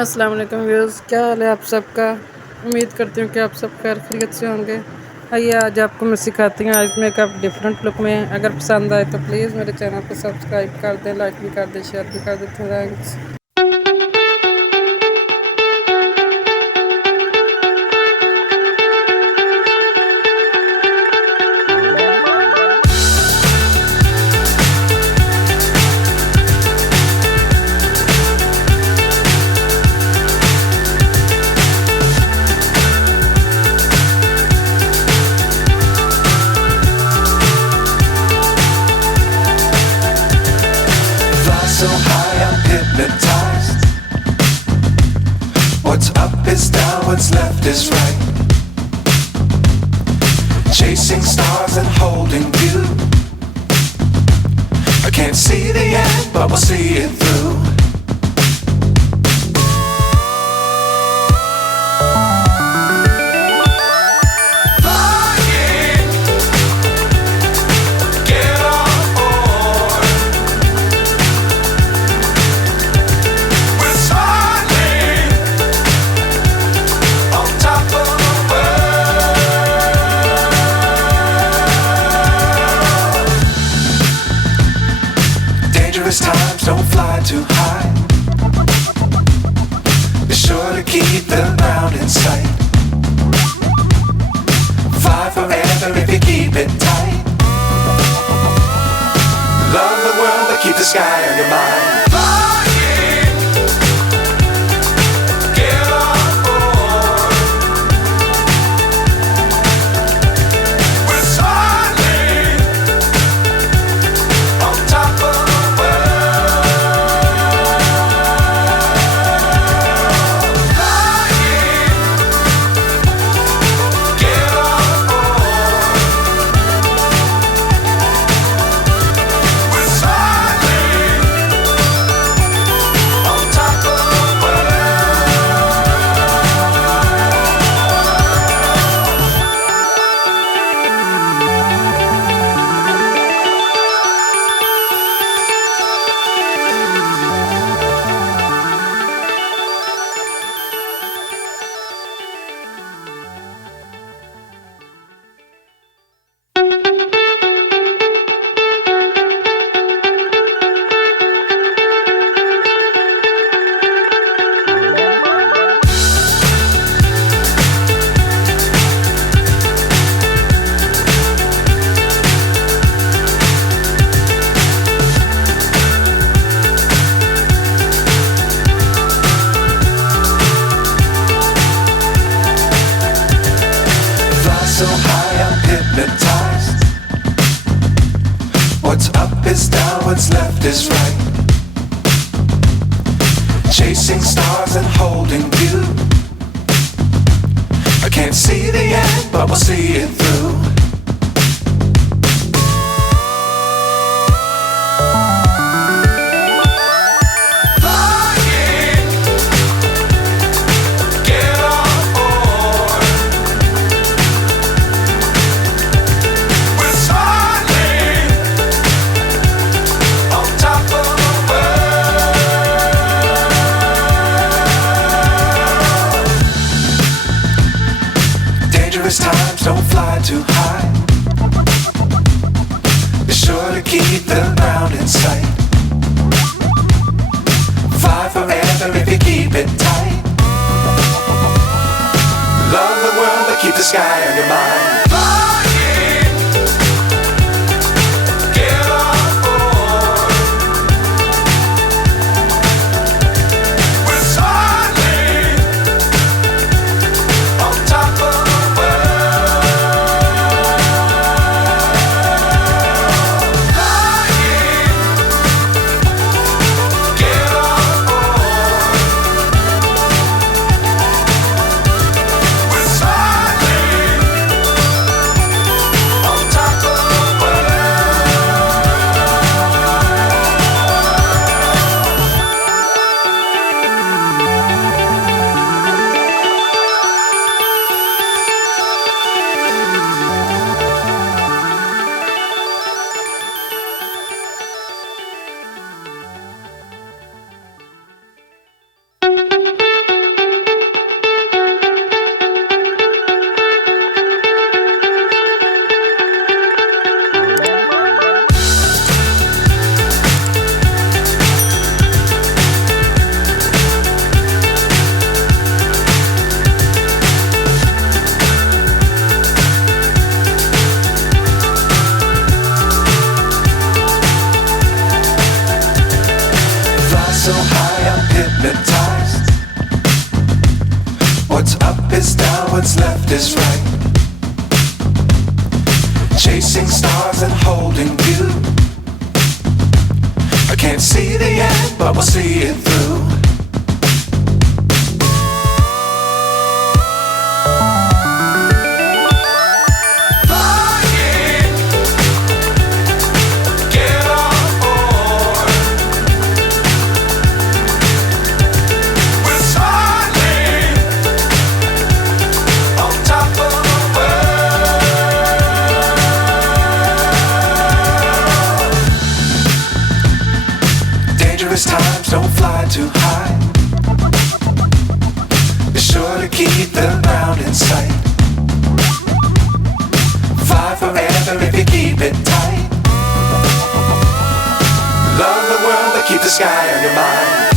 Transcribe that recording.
अस्सलाम वालेकुम व्यूअर्स, क्या हाल है आप सबका। उम्मीद करती हूँ कि आप सब खैर खैरियत से होंगे। आइए आज आपको मैं सिखाती हूँ आज मेकअप डिफरेंट लुक में। अगर पसंद आए तो प्लीज़ मेरे चैनल को सब्सक्राइब कर दें, लाइक भी कर दें, शेयर भी कर दें। Thanks. So high, I'm hypnotized. What's up is down, what's left is right. Chasing stars and holding you. I can't see the end, but we'll see it through. Dangerous times, don't fly too high. Be sure to keep the ground in sight. Fly forever if you keep it tight. Love the world, but keep the sky on your mind. So high, I'm hypnotized. What's up is down, what's left is right. Chasing stars and holding you. I can't see the end, but we'll see it through. Dangerous times, don't fly too high. Be sure to keep the ground in sight. Fly forever if you keep it tight. Love the world, but keep the sky on your mind. but we'll see it through. Flying, get on board. We're smiling on top of the world. Dangerous times, don't fly too high. Be sure to keep the ground in sight. Fly forever if you keep it tight. Love the world, but keep the sky on your mind.